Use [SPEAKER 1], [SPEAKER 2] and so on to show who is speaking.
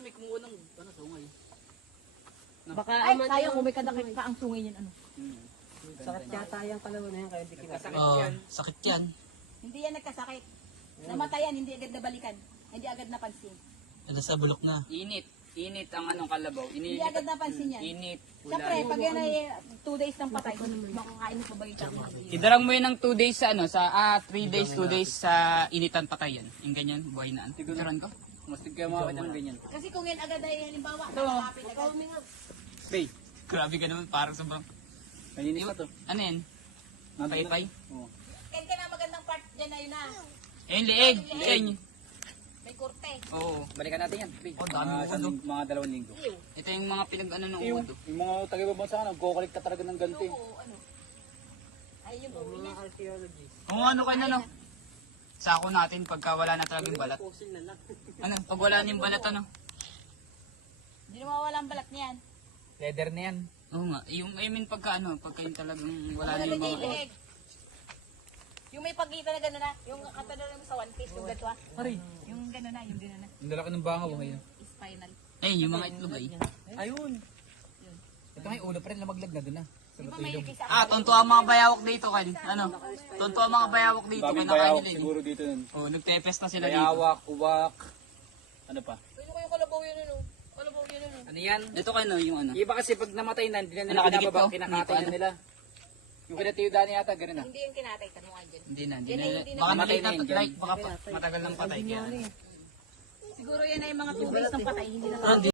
[SPEAKER 1] may kumuha ng ano, sungay.
[SPEAKER 2] Baka
[SPEAKER 3] Ay, sayang kung may kadakit pa ang sungay niyan. Ano?
[SPEAKER 2] sakit yata yung kalawa na yan, kaya hindi kinasakit.
[SPEAKER 1] Oh, sakit yan.
[SPEAKER 3] Hindi yan nagkasakit. Namatayan, hindi agad nabalikan. Hindi agad napansin.
[SPEAKER 1] Ano sa bulok na. Init. Init ang anong kalabaw.
[SPEAKER 3] Hindi agad napansin yan.
[SPEAKER 1] Init.
[SPEAKER 3] Siyempre, pag yan ay 2 days ng patay, makakain mo pa ba yung karne?
[SPEAKER 1] Idarang mo yun ng 2 days sa ano, sa 3 days, 2 days sa initan patay yan. Yung ganyan, buhay na. Tiguran ko. Mastig kayo mga kanyang ganyan.
[SPEAKER 3] Kasi kung yan agad ay halimbawa, nakakapit agad.
[SPEAKER 1] Bay. Grabe ka naman, parang sobrang.
[SPEAKER 4] Malinis na to.
[SPEAKER 1] Ano yan? Paypay?
[SPEAKER 4] Oo.
[SPEAKER 3] Kaya ka na magandang part dyan na yun na.
[SPEAKER 1] Eh, lieg. Lieg.
[SPEAKER 3] May kurte.
[SPEAKER 1] Oo.
[SPEAKER 4] Balikan natin yan. Bay.
[SPEAKER 1] Oh, dami mo ano.
[SPEAKER 4] Mga 2 linggo.
[SPEAKER 1] Ito yung mga pinag-ano ng
[SPEAKER 4] Yung,
[SPEAKER 1] uod.
[SPEAKER 4] yung mga taga-ibang bansa, nagkukulit ka talaga ng ganti.
[SPEAKER 3] Oo, ano. Ay, yung bawin niya.
[SPEAKER 1] Kung ano kayo na no. Sako natin pagka wala na talagang balat. Ano, pag wala na yung balat ano.
[SPEAKER 3] Hindi na mawawala ang balat niyan.
[SPEAKER 4] Leather na yan.
[SPEAKER 1] Oo nga, yung I mean pagka ano, pagka yung talagang wala na
[SPEAKER 3] Maganda
[SPEAKER 1] yung
[SPEAKER 3] dyan yung
[SPEAKER 1] mga...
[SPEAKER 3] leeg. Yung may pagitan na gano'n na, yung katulad mo sa one piece, yung gano'n
[SPEAKER 4] Pari.
[SPEAKER 3] yung gano'n na, yung gano'n na,
[SPEAKER 4] Ang lalaki ng bangaw ngayon.
[SPEAKER 3] spinal.
[SPEAKER 1] Eh, yung mga itlog ay.
[SPEAKER 4] Ayun. Ito nga yung ulo pa rin lamaglag na doon na.
[SPEAKER 3] Di ba may kisa?
[SPEAKER 1] Tonto ang mga bayawak dito kan. Ano? Tonto ang mga bayawak dito kan
[SPEAKER 4] Daming
[SPEAKER 1] nakain
[SPEAKER 4] bayawak
[SPEAKER 1] nila.
[SPEAKER 4] siguro dito nun.
[SPEAKER 1] Oh, nagtepes na sila dito.
[SPEAKER 4] Bayawak, uwak. Ano pa?
[SPEAKER 3] Ano ko yung kalabaw yun ano? Kalabaw yun ano?
[SPEAKER 4] Ano yan?
[SPEAKER 1] Ito kayo no, yung ano.
[SPEAKER 4] Iba kasi pag namatay na, hindi na nila
[SPEAKER 1] Nakadikit
[SPEAKER 4] kinababa,
[SPEAKER 1] to?
[SPEAKER 4] kinakatay
[SPEAKER 1] Hindi
[SPEAKER 4] na
[SPEAKER 1] pa,
[SPEAKER 4] nila. Yung kinatiyuda niya yata, ganun na.
[SPEAKER 3] Hindi yung kinatay, tanungan dyan.
[SPEAKER 1] Hindi na,
[SPEAKER 3] Yan ay hindi na
[SPEAKER 1] Baka
[SPEAKER 4] namatay
[SPEAKER 1] maliit
[SPEAKER 4] na yun
[SPEAKER 1] na
[SPEAKER 4] dyan.
[SPEAKER 1] like, baka matagal ng patay kaya.
[SPEAKER 3] Siguro yan ay mga 2 days ng patay, hindi na